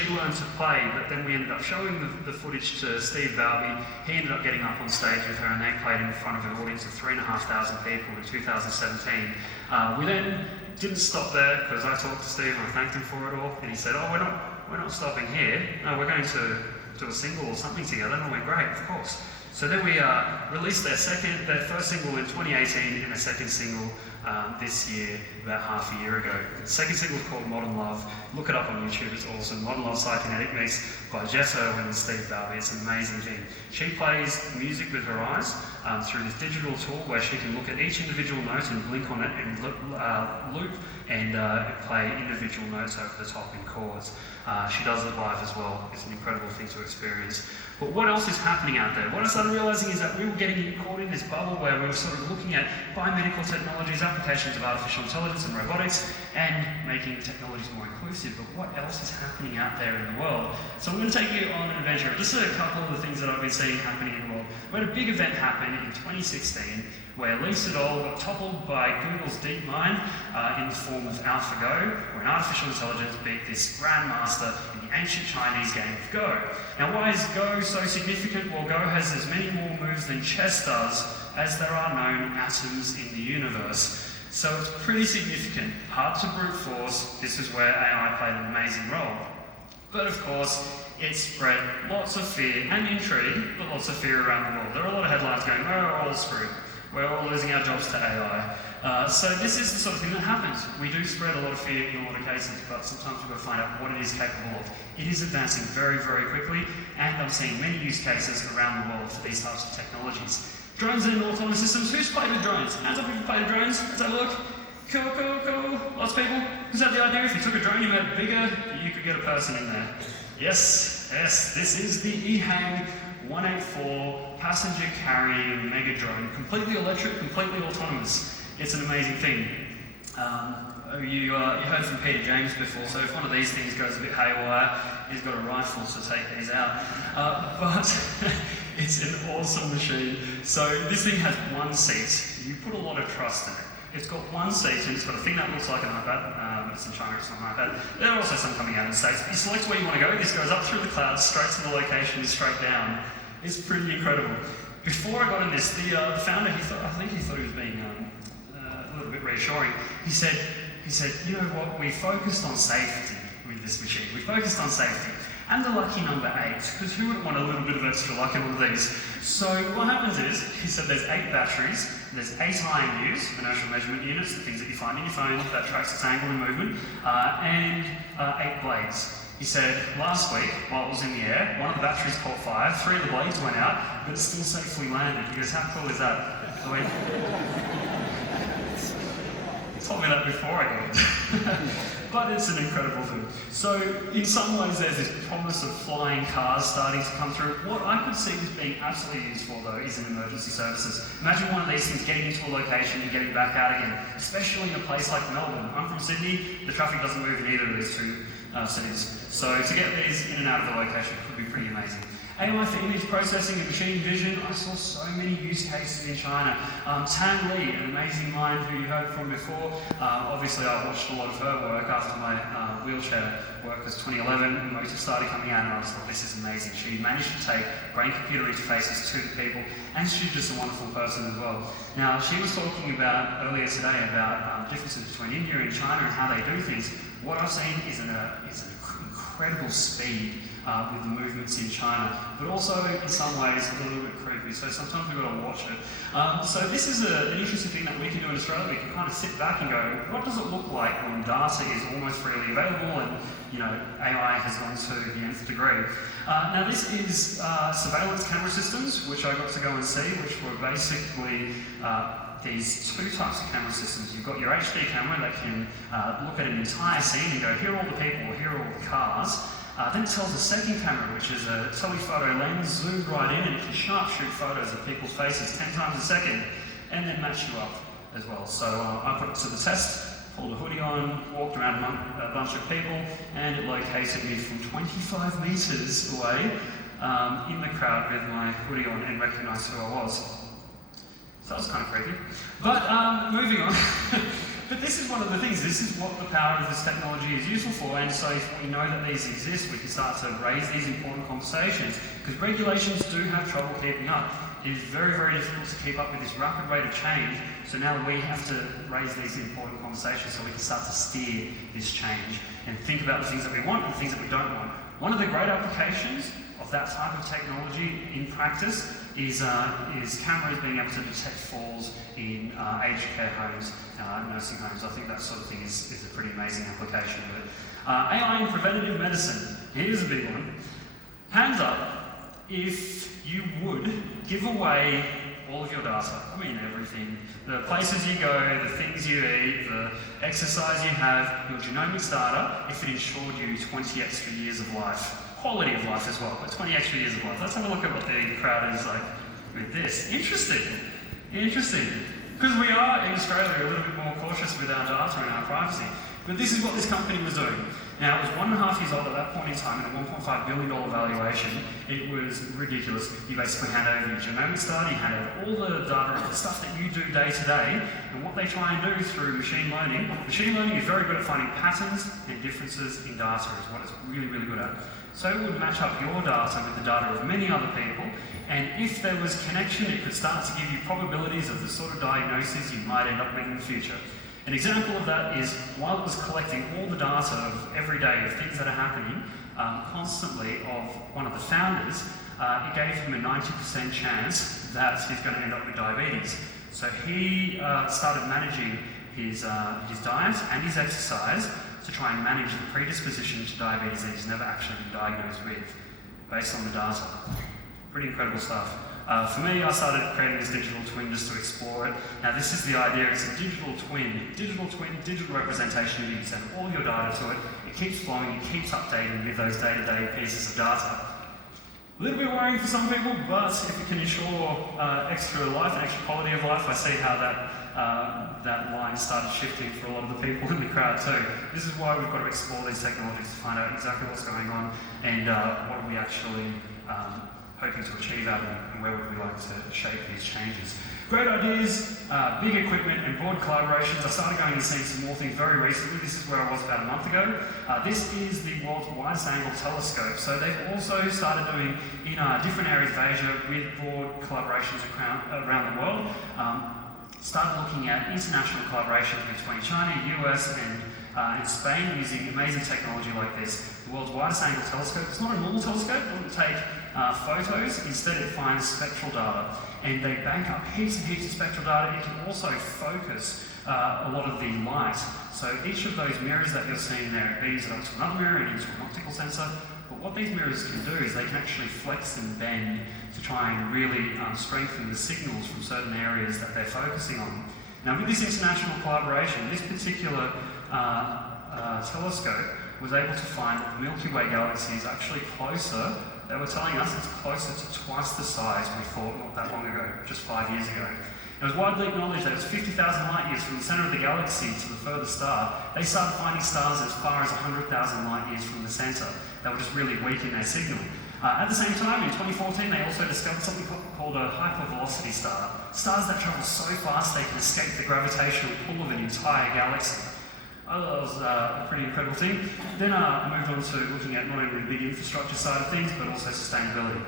she learned to play, but then we ended up showing the footage to Steve Balby. He ended up getting up on stage with her, and they played in front of an audience of 3,500 people in 2017. We then didn't stop there, because I talked to Steve and I thanked him for it all, and he said, oh, we're not stopping here. No, we're going to do a single or something together. And I went, great, of course. So then we released their first single in 2018 and their second single this year, about half a year ago. The second single is called Modern Love. Look it up on YouTube, it's awesome. Modern Love Psychonetic Mix by Jess Irwin and Steve Balby. It's an amazing thing. She plays music with her eyes through this digital tool where she can look at each individual note and blink on it and loop and play individual notes over the top in chords. She does it live as well. It's an incredible thing to experience. But what else is happening out there? What I started realizing is that we were getting caught in this bubble where we were sort of looking at biomedical technologies, applications of artificial intelligence and robotics, and making technologies more inclusive. But what else is happening out there in the world? So I'm going to take you on an adventure. Just a couple of the things that I've been seeing happening in the world. We had a big event happen in 2016 where Lee Sedol got toppled by Google's DeepMind in the form of AlphaGo, where an artificial intelligence beat this grandmaster in the ancient Chinese game of Go. Now, why is Go so significant? Well, Go has as many more moves than chess does as there are known atoms in the universe. So it's pretty significant. Hard to brute force. This is where AI played an amazing role. But of course, it spread lots of fear and intrigue, but lots of fear around the world. There are a lot of headlines going, oh, we're all screwed. We're all losing our jobs to AI. So this is the sort of thing that happens. We do spread a lot of fear in a lot of cases, but sometimes we've got to find out what it is capable of. It is advancing very, very quickly, and I'm seeing many use cases around the world for these types of technologies. Drones and autonomous systems. Who's played with drones? Hands up if you've played with drones. Let's have a look. Cool, cool, cool. Lots of people. Who's had the idea? If you took a drone, you made it bigger, you could get a person in there. Yes, yes, this is the EHang 184 passenger carrying mega drone. Completely electric, completely autonomous. It's an amazing thing. You heard from Peter James before, so if one of these things goes a bit haywire, he's got a rifle to take these out. But it's an awesome machine. So this thing has one seat. You put a lot of trust in it. It's got one seat and it's got a thing that looks like an iPad. It's in China, it's not an iPad. There are also some coming out in the States. You select where you want to go. This goes up through the clouds, straight to the location, straight down. It's pretty incredible. Before I got in this, the founder, I think he thought he was being a little bit reassuring. He said, you know what, we focused on safety with this machine. We focused on safety. And the lucky number 8, because who wouldn't want a little bit of extra luck in one of these? So what happens is, he said there's 8 batteries, there's 8 IMUs, inertial measurement units, the things that you find in your phone that tracks its angle and movement, and 8 blades. He said, last week, while it was in the air, one of the batteries caught fire, 3 of the blades went out, but it still safely landed. He goes, how cool is that? I went, he told me that before I did it. But it's an incredible thing. So, in some ways, there's this promise of flying cars starting to come through. What I could see this being absolutely used for, though, is in emergency services. Imagine one of these things getting into a location and getting back out again, especially in a place like Melbourne. I'm from Sydney, the traffic doesn't move in either of these two cities. So, to get these in and out of the location could be pretty amazing. AI for image processing and machine vision. I saw so many use cases in China. Tan Li, an amazing mind who you heard from before. Obviously, I watched a lot of her work after my wheelchair work was 2011. Motive started coming out, and I just thought, this is amazing. She managed to take brain-computer interfaces to the people, and she's just a wonderful person as well. Now, she was talking about earlier today about differences between India and China and how they do things. What I've seen is an incredible speed with the movements in China, but also in some ways a little bit creepy, so sometimes we've got to watch it. So this is an interesting thing that we can do in Australia. We can kind of sit back and go, what does it look like when data is almost freely available and AI has gone to the nth degree? Now this is surveillance camera systems, which I got to go and see, which were basically these 2 types of camera systems. You've got your HD camera that can look at an entire scene and go, here are all the people, here are all the cars. Then it tells a second camera, which is a telephoto lens zoomed right in, and it can sharp shoot photos of people's faces 10 times a second, and then match you up as well. So I put it to the test, pulled a hoodie on, walked around a bunch of people, and it located me from 25 meters away in the crowd with my hoodie on and recognized who I was. So that was kind of creepy. But moving on. but this is one of the things, this is what the power of this technology is useful for, and so if we know that these exist, we can start to raise these important conversations, because regulations do have trouble keeping up. It is very, very difficult to keep up with this rapid rate of change, so now we have to raise these important conversations so we can start to steer this change and think about the things that we want and the things that we don't want. One of the great applications of that type of technology in practice is cameras being able to detect falls in aged care homes, nursing homes. I think that sort of thing is a pretty amazing application of it. AI in preventative medicine. Here's a big one. Hands up if you would give away all of your data. I mean everything. The places you go, the things you eat, the exercise you have, your genomics data, if it ensured you 20 extra years of life. Quality of life as well, but 20 extra years of life. Let's have a look at what the crowd is like with this. Interesting. Because we are in Australia a little bit more cautious with our data and our privacy. But this is what this company was doing. Now, it was 1.5 years old at that point in time, and a $1.5 billion valuation. It was ridiculous. You basically hand over your genomics data, you hand over all the data of the stuff that you do day to day, and what they try and do through machine learning is very good at finding patterns and differences in data, is what it's really, really good at. So it would match up your data with the data of many other people, and if there was connection, it could start to give you probabilities of the sort of diagnoses you might end up with in the future. An example of that is, while it was collecting all the data of every day of things that are happening constantly of one of the founders, it gave him a 90% chance that he's going to end up with diabetes. So he started managing his diet and his exercise to try and manage the predisposition to diabetes that he's never actually been diagnosed with, based on the data. Pretty incredible stuff. For me, I started creating this digital twin just to explore it. Now this is the idea, it's a digital twin, digital representation. You can send all your data to it. It keeps flowing, it keeps updating with those day-to-day pieces of data. A little bit worrying for some people, but if it can ensure extra life and extra quality of life, I see how that line started shifting for a lot of the people in the crowd too. This is why we've got to explore these technologies to find out exactly what's going on and what are we actually hoping to achieve out of them, and where would we like to shape these changes. Great ideas, big equipment and broad collaborations. I started going and seeing some more things very recently. This is where I was about a month ago. This is the world's widest angle telescope. So they've also started doing in different areas of Asia with broad collaborations around the world. Started looking at international collaborations between China, US and Spain using amazing technology like this. The world's widest angle telescope. It's not a normal telescope, it doesn't take photos, instead it finds spectral data. And they bank up heaps and heaps of spectral data. It can also focus a lot of the light. So each of those mirrors that you're seeing there, it beams it up to another mirror and into an optical sensor. But what these mirrors can do is they can actually flex and bend to try and really strengthen the signals from certain areas that they're focusing on. Now with this international collaboration, this particular telescope was able to find that the Milky Way galaxy is actually closer. They were telling us it's closer to twice the size we thought not that long ago, just 5 years ago. It was widely acknowledged that it was 50,000 light years from the centre of the galaxy to the furthest star. They started finding stars as far as 100,000 light years from the centre. They were just really weak in their signal. At the same time, in 2014, they also discovered something called a hypervelocity star. Stars that travel so fast they can escape the gravitational pull of an entire galaxy. That was a pretty incredible thing. Then I moved on to looking at not only the big infrastructure side of things, but also sustainability.